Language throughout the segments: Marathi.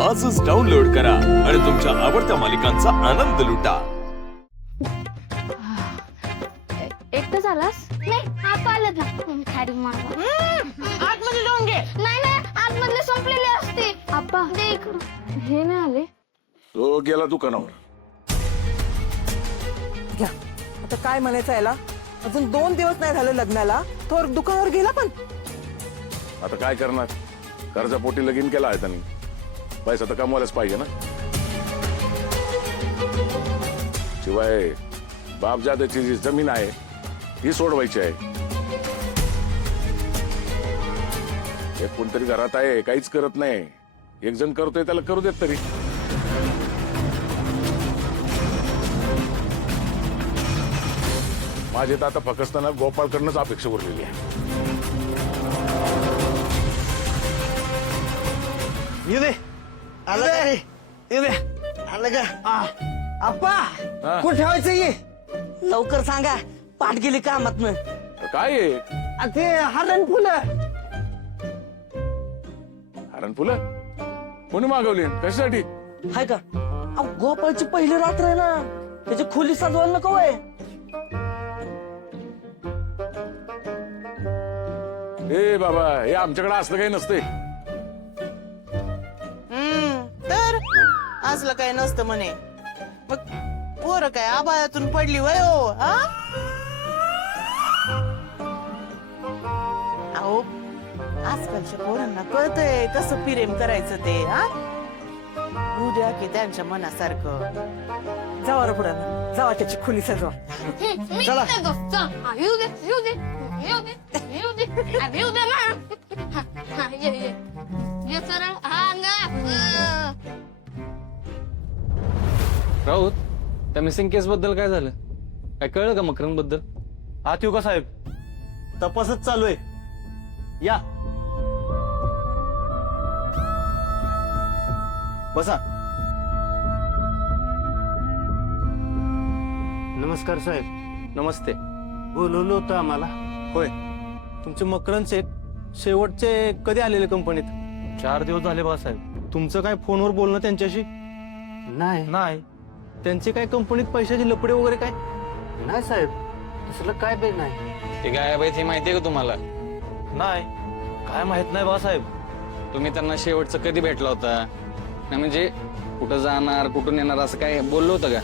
आजच डाउनलोड करा आणि तुमच्या आवडत्या मालिकांचा आनंद लुटा. एकटाच आलास? नाही आता आलं ना खाडी मार आतमध्ये जाऊन घे. नाही नाही आतमधले संपलेले असते. आप्पा दे इकडं. हे नाही आले. तो गेला दुकानावर. घ्या आता काय म्हणायचं याला, अजून 2 दिवस नाही झाले लग्नाला, तो दुकानावर गेला. पण आता काय करणार, कर्जापोटी लगीन केला आहे त्यांनी, पैसा तर कमवायलाच पाहिजे ना. शिवाय बाप जादाची जी जमीन आहे ती सोडवायची आहे. एक कोणतरी घरात आहे काहीच करत नाही, एक जण करतोय त्याला करू देत तरी. माझे तर आता फकस्ताना गोपाळकडनंच अपेक्षा उरलेली आहे. आलं का रे? आलं का? आप्पा कुठे ठेवायचं ये? लवकर सांगा, पाठ गेली कामात. काय आहे? ते हरण फुलं. हरण फुलं कोणी मागवली, कशासाठी? हाय का? गोपाळची पहिली रात्र आहे ना, त्याची खोली सजवायला नको आहे. ए बाबा, हे आमच्याकडे असलं काही नसते. तर असलं काय नसतं म्हणे. मग पोरं काय आबाळातून पडली वय हो? अहो आजकालच्या पोरांना कळतंय कसं प्रेम करायचं ते. उद्या की त्यांच्या मनासारखं. जावा रे पुढं, जावा त्याची खोली सजवा. चला येऊ दे येऊ दे येऊ दे येऊ दे येऊ दे ना. ये सरळ राऊत, त्या मिसिंग केस बद्दल काय झालं? काय कळलं का मकरंद बद्दल? आत येऊ का साहेब? तपासच चालू आहे, या बसा. नमस्कार साहेब. नमस्ते. बोलवलं होतं आम्हाला. होय, तुमचे मकरंद शेठ शेवटचे कधी आलेले कंपनीत? 4 दिवस झाले बा साहेब. तुमचं काय फोनवर बोलणं त्यांच्याशी? नाही. त्यांचे काय कंपनीत पैशाचे लपडे वगैरे काय? नाही साहेब, तसलं काय बे नाही. ते गायब आहेत हे माहितीये का तुम्हाला? नाही, काय माहित नाही बा साहेब. तुम्ही त्यांना शेवटचं कधी भेटला होता? नाही म्हणजे कुठं जाणार कुठून येणार असं काय बोललो होतं का?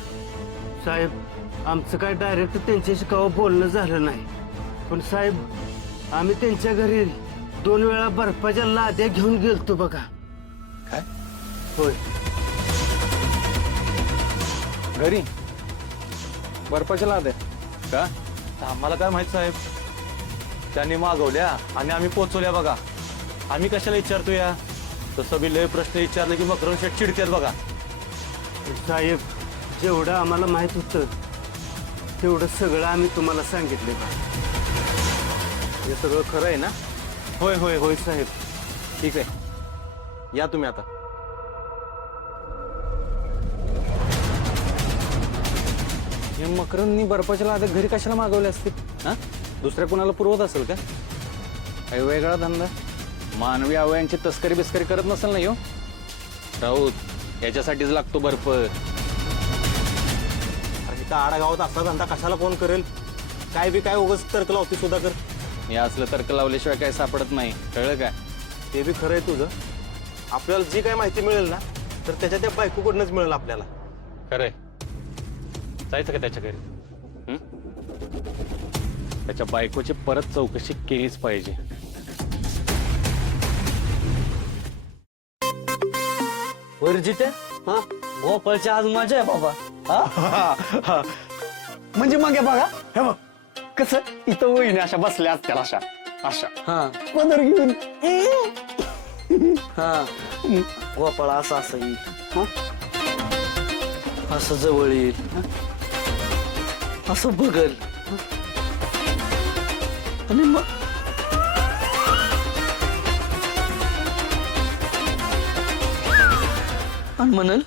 साहेब, आमचं काय डायरेक्ट त्यांच्याशी केव्हा बोलणं झालं नाही. पण साहेब, आम्ही त्यांच्या घरी 2 वेळा बर्फाच्या लाद्या घेऊन गेलतो बघा. काय? होय. घरी बर्फाच्या लाद्या का? आम्हाला काय माहित साहेब. त्यांनी मागवल्या आणि आम्ही पोचवल्या बघा. आम्ही कशाला विचारतो या? तसं बी लय प्रश्न विचारले की मकरंद शेठ चिडतात बघा. साहेब, जेवढं आम्हाला माहित होतं तेवढं सगळं आम्ही तुम्हाला सांगितले. हे सगळं खरं आहे ना? होय होय होय साहेब. ठीक आहे, या तुम्ही आता. हे मकरंदनी बर्फाच्या लाद्या घरी कशाला मागवल्या असतील? हा, दुसऱ्या कुणाला पुरवत असेल का? काही वेगळा धंदा? मानवी अवयांची तस्करी बिस्करी करत नसेल ना? यो राऊत, याच्यासाठीच लागतो बर्फ. इथं आडागावात असला धंदा कशाला कोण करेल? काय बी काय उगाच तर्क लावते सुधाकर. हे असलं तर्क लावल्याशिवाय काय सापडत नाही, कळलं का? ते बी खरं आहे तुझं. आपल्याला जी काय माहिती मिळेल ना, तर त्याच्या त्या बायकोकडनंच मिळेल आपल्याला. खरंय. जायचं का त्याच्या घरी? त्याच्या बायकोची परत चौकशी केलीच पाहिजे. वरजिते हा गोपाळची आज मजा आहे बाबा. म्हणजे मग बघा, हे बघ कसं इथं वहिनी अशा बसल्या असत्या, अशा अशा हा पदर घेऊन. हा गोपाळ असं असं येईल, असं जवळ येईल, असं बघल आणि मग आणि म्हणाल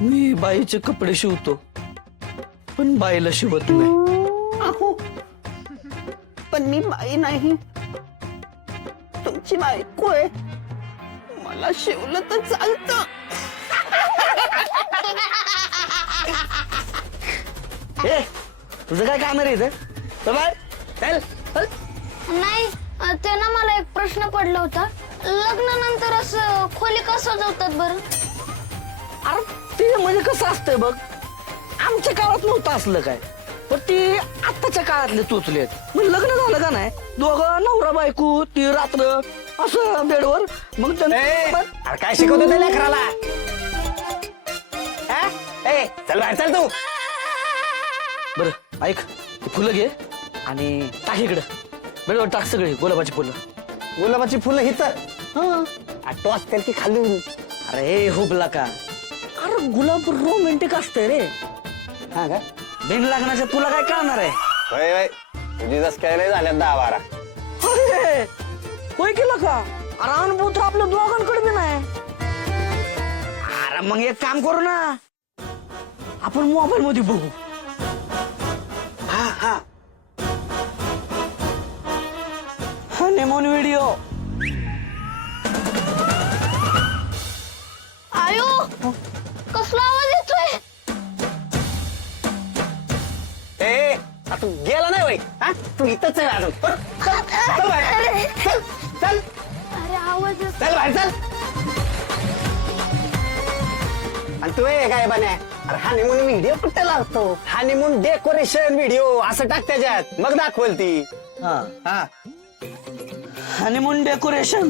मी बाईचे कपडे शिवतो, पण बाईला शिवत नाही. अहो, पण मी बाई नाही, तुमची बायको आहे. मला शिवलं तर चालतं. ए तुझं काय काम आहे रे इथं? चल बाहेर. चल, चल. नाही ते ना मला एक प्रश्न पडला होता. लग्नानंतर असं खोली का सजवतात बरं? अरे ते म्हणजे कसं असतंय बघ, आमच्या काळात नव्हतं असलं काय, पण ती आत्ताच्या काळातले चोचलेत. मग लग्न झालं का नाही, दोघं नवरा बायको ती रात्र असं बेडवर, मग अरे काय शिकवतो त्या लेकराला? हा? ए, चल बाहेर चल तू. बरं ऐक, ती फुलं घे आणि टाक इकडं बेडवर, टाक सगळी गुलाबाची फुलं. गुलाबाची फुलं हिथं आटो असतील की खालून. अरे हुबला का, अरे गुलाब रोमॅन्टिक असतंय रे. हा का? बिन लागण्याचं तुला काय कळणार आहे? होय होय, तुझी जस काय झाल्यात 10-12. अरे होय केलं का? अरे अनुभव तर आपल्या दोघांकडे बी नाही. अरे मग एक काम करू ना, आपण मोबाईल मध्ये बघू. हा हा, हनीमून व्हिडिओ. आयो कसला आवाज येतोय? ए तू गेला नाही वय? हा, तू इथंच आहे अजून. चल, चल बाहेर. चल चल अरे आवाज चल बाहेर चल. आणि तू हे काय बने, अरे हनीमून व्हिडिओ कुठे लावतो? हनीमून डेकोरेशन व्हिडिओ असं टाक त्याच्यात, मग दाखवल ती. हा हा, हनीमून डेकोरेशन.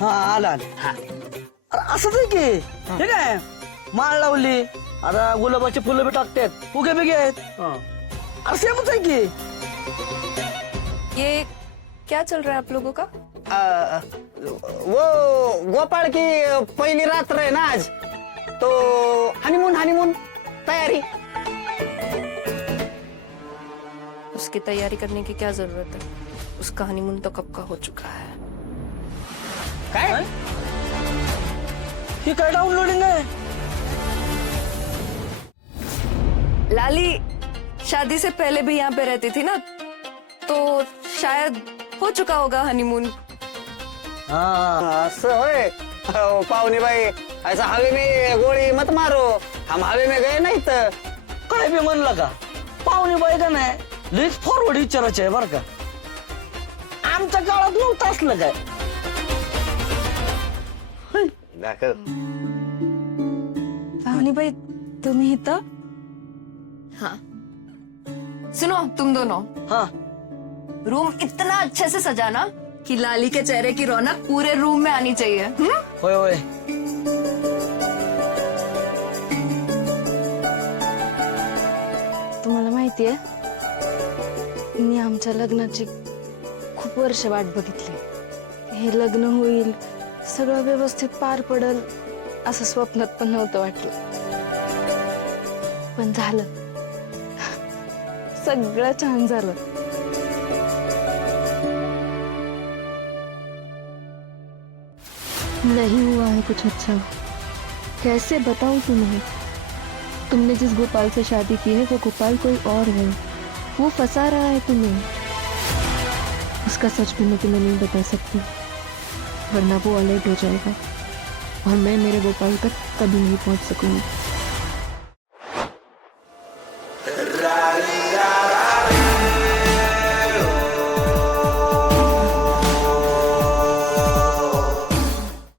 हा आला आला. अरे असंच आहे की, हे काय माळ लावली, आता गुलाबाची फुलं बी टाकतात, फुगे बिगे आहेत. अरे सेमच आहे की. ये क्या चल रहा है आप लोगों का? वो गोपाळ की पहिली रात्र आहे ना आज, तो हनीमून हनीमून तयारी. उसकी तैयारी करने की क्या जरूरत है? उसका हनीमून तो कब का हो चुका है. काय? ही काय डाउनलोडिंग आहे? लाली शादी से पहले भी यहाँ पे रहती थी ना, तो शायद हो चुका होगा हनीमून. हा असं होय. पाहुणे बाई, ऐसा हवे में गोळी मत मारो, हम हवे में गए नाही तर. काय बी म्हणलं का, पाहुणे बाई का नाही लईच फॉरवर्ड विचारायचे आहे बरं का. आमच्या काळात नव्हतं असलं काय. दाखव. भाई तुम्ही इथं? हाँ सुनो तुम दोनों, हाँ रूम इतना अच्छे से सजाना कि लाली के चेहरे की रौनक पूरे रूम में आनी चाहिए. होय होय. तुम्हाला माहितीये, मी आमच्या लग्नाची खूप वर्ष वाट बघितली. हे लग्न होईल, सगळं व्यवस्थित पार पडल असं स्वप्नात पण नव्हतं वाटलं, पण झालं. सगळं छान झालं. नहीं हुआ है कुछ अच्छा. कैसे बताऊं तुम्हें? तुमने जिस गोपाल से शादी की है वो गोपाल कोई और है. वो फंसा रहा है तुम्हें. उसका सच भी मैं तुम्हें नहीं बता सकती, वरना वो अलर्ट हो जाएगा और मैं मेरे गोपाल तक कभी नहीं पहुंच सकूंगी.